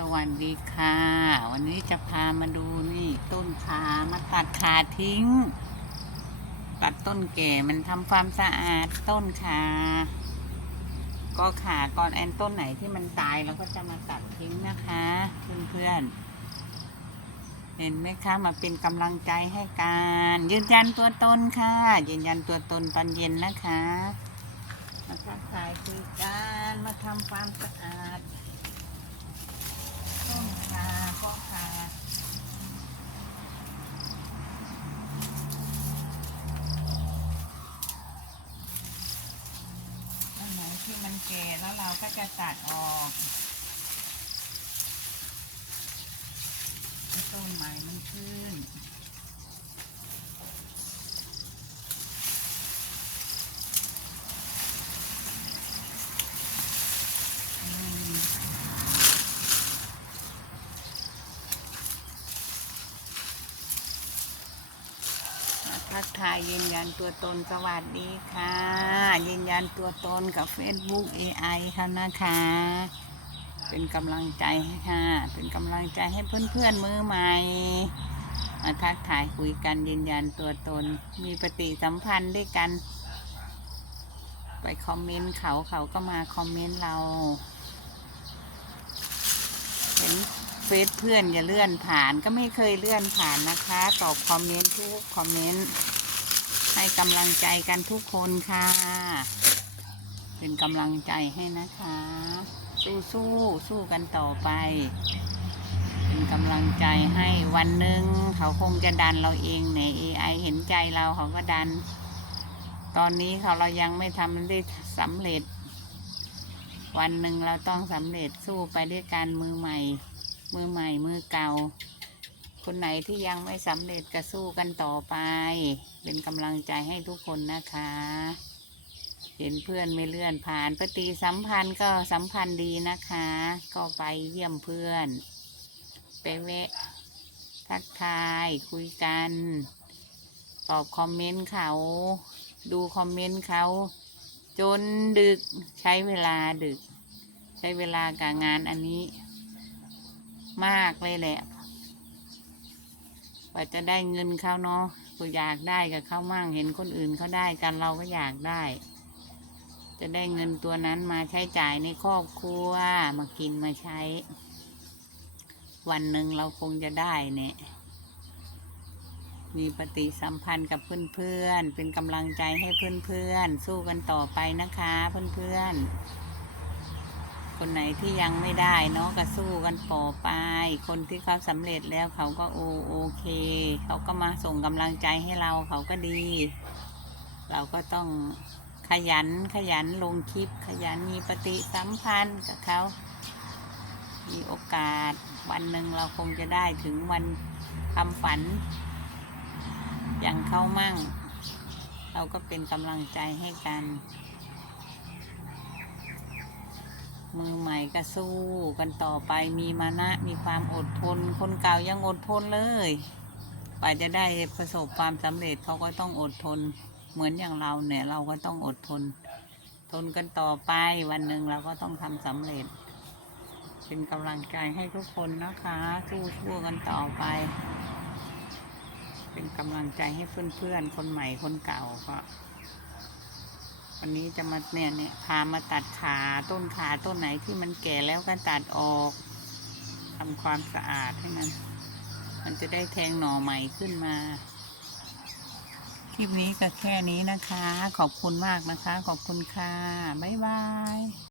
สวัสดีค่ะ วันนี้จะพามาดูนี่ ต้นขามาตัดขาทิ้ง ตัดต้นแก่มันทำความสะอาดต้นขาก็ขาก่อนแอนต้นไหนที่มันตายเราก็จะมาตัดทิ้งนะคะเพื่อนๆเห็นไหมคะมาเป็นกำลังใจให้กันยืนยันตัวตนค่ะ ยืนยันตัวตนตอนเย็นนะคะ มาทักทายคุยกันมาทำความสะอาด ต้นคาก็คาอันไหน ที่มันแก่แล้วเราก็จะตัดออกต้นใหม่มันขึ้น ทักทายยืนยันตัวตนสวัสดีค่ะ ยืนยันตัวตนกับ Facebook AI ค่ะนะคะ เป็นกำลังใจให้ค่ะ เป็นกำลังใจให้เพื่อนๆมือใหม่มาทักทายคุยกันยืนยันตัวตน มีปฏิสัมพันธ์ด้วยกัน ไปคอมเมนต์เขาเขาก็มาคอมเมนต์เรา เห็น เฟซเพื่อนอย่าเลื่อนผ่านก็ไม่เคยเลื่อนผ่านนะคะ ตอบคอมเมนต์ทุกคอมเมนต์ให้กำลังใจกันทุกคนค่ะ เป็นกำลังใจให้นะคะ สู้สู้สู้กันต่อไป เป็นกำลังใจให้วันหนึ่งเขาคงจะดันเราเองใน AI เห็นใจเราเขาก็ดัน ตอนนี้เขาเรายังไม่ทำได้สำเร็จ วันหนึ่งเราต้องสำเร็จสู้ไปด้วยการมือใหม่ มือใหม่มือเก่า คนไหนที่ยังไม่สำเร็จก็สู้กันต่อไป เป็นกำลังใจให้ทุกคนนะคะ เห็นเพื่อนไม่เลื่อนผ่านปฏิสัมพันธ์ก็สัมพันธ์ดีนะคะ ก็ไปเยี่ยมเพื่อน ไปแวะทักทายคุยกัน ตอบคอมเมนต์เขา ดูคอมเมนต์เขา จนดึกใช้เวลาดึก ใช้เวลากับงานอันนี้ มากเลยแหละกว่าจะได้เงินเขาเนาะก็อยากได้กับเขามั่งเห็นคนอื่นเขาได้กันเราก็อยากได้ จะได้เงินตัวนั้นมาใช้จ่ายในครอบครัวมากินมาใช้ วันหนึ่งเราคงจะได้เนี่ย มีปฏิสัมพันธ์กับเพื่อนๆ เป็นกำลังใจให้เพื่อนๆ สู้กันต่อไปนะคะเพื่อนๆ คนไหนที่ยังไม่ได้เนาะก็สู้กันต่อไป คนที่เขาสำเร็จแล้วเขาก็โอโอเค เขาก็มาส่งกำลังใจให้เราเขาก็ดี เราก็ต้องขยันขยันลงคลิป ขยันมีปฏิสัมพันธ์กับเขา มีโอกาสวันหนึ่งเราคงจะได้ถึงวันคำฝัน อย่างเขามั่ง เราก็เป็นกำลังใจให้กัน มือใหม่ก็สู้กันต่อไปมีมานะมีความอดทน คนเก่ายังอดทนเลยกว่าจะได้ประสบความสำเร็จเขาก็ต้องอดทน เหมือนอย่างเราเนี่ย เราก็ต้องอดทน ทนกันต่อไปวันหนึ่งเราก็ต้องทำสำเร็จ เป็นกำลังใจให้ทุกคนนะคะสู้สู้กันต่อไป เป็นกำลังใจให้เพื่อนๆคนใหม่คนเก่าก็ วันนี้จะมาเนี่ยเนี่ยพามาตัดขาต้นขาต้นไหนที่มันแก่แล้วก็ตัดออกทำความสะอาดให้มัน มันจะได้แทงหน่อใหม่ขึ้นมา คลิปนี้ก็แค่นี้นะคะ ขอบคุณมากนะคะ ขอบคุณค่ะ บ๊ายบาย